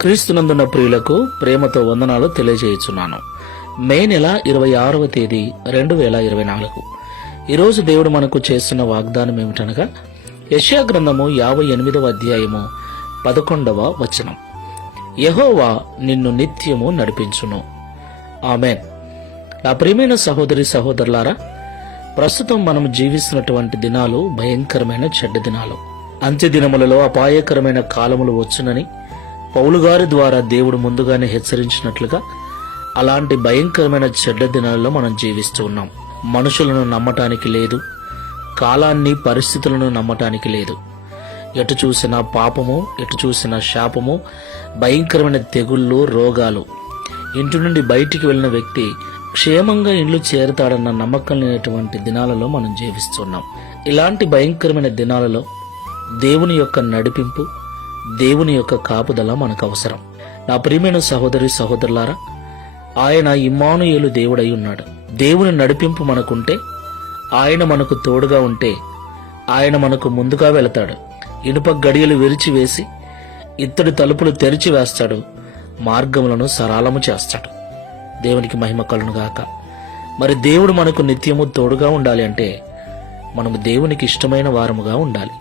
క్రీస్తునందున్న ప్రియులకు ప్రేమతో వందనాలు తెలియజేయుచున్నాను. మే నెల 26వ తేదీ 2024. ఈరోజు దేవుడు మనకు చేస్తున్న వాగ్దానం ఏమిటనగా యెషయా గ్రంథము 58వ అధ్యాయము 11వ వచనం. యెహోవా నిన్ను నిత్యము నడిపించును. ఆమేన్. నా ప్రియమైన సహోదరి సహోదరులారా, ప్రస్తుతం మనం జీవిస్తున్నటువంటి దినాలు భయంకరమైన చెడ్డ దినాలు. అంత్య దినములలో అపాయకరమైన కాలములు వచ్చునని పౌలు గారి ద్వారా దేవుడు ముందుగానే హెచ్చరించినట్లుగా అలాంటి భయంకరమైన చెడ్డ దినాలలో మనం జీవిస్తూ ఉన్నాం. మనుషులను నమ్మటానికి లేదు, కాలాన్ని పరిస్థితులను నమ్మటానికి లేదు. ఎటు చూసినా పాపము, ఎటు చూసినా శాపము, భయంకరమైన తెగుళ్ళు, రోగాలు. ఇంటి నుండి బయటికి వెళ్ళిన వ్యక్తి క్షేమంగా ఇండ్లు చేరుతాడన్న నమ్మకం లేనటువంటి దినాలలో మనం జీవిస్తున్నాం. ఇలాంటి భయంకరమైన దినాలలో దేవుని యొక్క నడిపింపు, దేవుని యొక్క కాపుదల మనకు అవసరం. నా ప్రియమైన సహోదరి సహోదరులారా, ఆయన ఇమ్మానుయేలు దేవుడై ఉన్నాడు. దేవుని నడిపింపు మనకుంటే, ఆయన మనకు తోడుగా ఉంటే, ఆయన మనకు ముందుగా వెళతాడు. ఇనుప గడియలు విరిచివేసి ఇత్తడి తలుపులు తెరిచి వేస్తాడు, మార్గములను సరళము చేస్తాడు. దేవునికి మహిమ కలుగునుగాక. మరి దేవుడు మనకు నిత్యము తోడుగా ఉండాలి అంటే మనము దేవునికి ఇష్టమైన వారముగా ఉండాలి.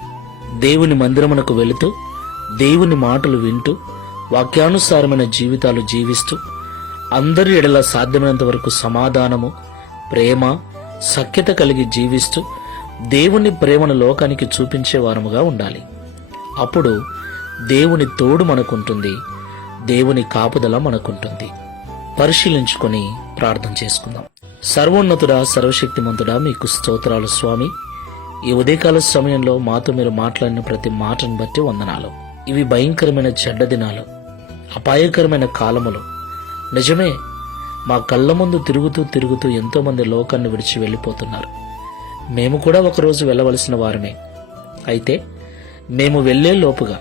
దేవుని మందిరమునకు వెళుతూ, దేవుని మాటలు వింటూ, వాక్యానుసారమైన జీవితాలు జీవిస్తూ, అందరి ఎడల సాధ్యమైనంత వరకు సమాధానము, ప్రేమ, సఖ్యత కలిగి జీవిస్తూ దేవుని ప్రేమను లోకానికి చూపించే వారముగా ఉండాలి. అప్పుడు దేవుని తోడు మనకుంటుంది, దేవుని కాపుదల మనకుంటుంది. పరిశీలించుకొని ప్రార్థన చేసుకుందాం. సర్వోన్నతుడా, సర్వశక్తిమంతుడా, మీకు స్తోత్రాలు స్వామి. ఈ ఉదయకాల సమయంలో మాతో మీరు మాట్లాడిన ప్రతి మాటను బట్టి వందనాలు. ఇవి భయంకరమైన చెడ్డ దినాలు, అపాయకరమైన కాలములు. నిజమే, మా కళ్ళ ముందు తిరుగుతూ ఎంతో మంది లోకాన్ని విడిచి వెళ్ళిపోతున్నారు. మేము కూడా ఒకరోజు వెళ్ళవలసిన వారమే. అయితే మేము వెళ్లే లోపుగా,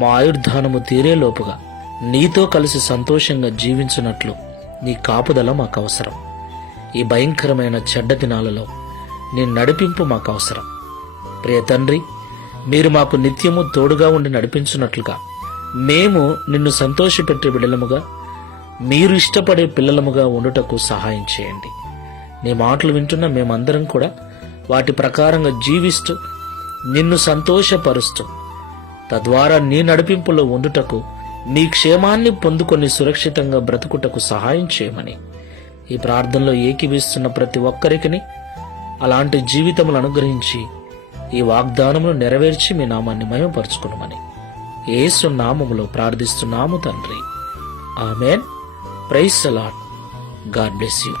మా ఆయుర్ధానము తీరే లోపుగా నీతో కలిసి సంతోషంగా జీవించున్నట్లు నీ కాపుదల మాకు అవసరం. ఈ భయంకరమైన చెడ్డ దినాలలో నీ నడిపింపు మాకు అవసరం. ప్రియ తండ్రి, మీరు మాకు నిత్యము తోడుగా ఉండి నడిపించున్నట్లుగా మేము నిన్ను సంతోషపెట్టే బిడ్డలముగా, మీరు ఇష్టపడే పిల్లలముగా ఉండుటకు సహాయం చేయండి. నీ మాటలు వింటున్న మేమందరం కూడా వాటి ప్రకారంగా జీవిస్తూ నిన్ను సంతోషపరుస్తూ, తద్వారా నీ నడిపింపులో ఉండుటకు, నీ క్షేమాన్ని పొందుకొని సురక్షితంగా బ్రతుకుటకు సహాయం చేయమని ఈ ప్రార్థనలో ఏకీవిస్తున్న ప్రతి ఒక్కరికి అలాంటి జీవితములు అనుగ్రహించి ఈ వాగ్దానమును నెరవేర్చి మీ నామాన్ని మహిమపరచుకునమని యేసు నామములో ప్రార్థిస్తున్నాము తండ్రి. Amen. Praise the Lord. God bless you.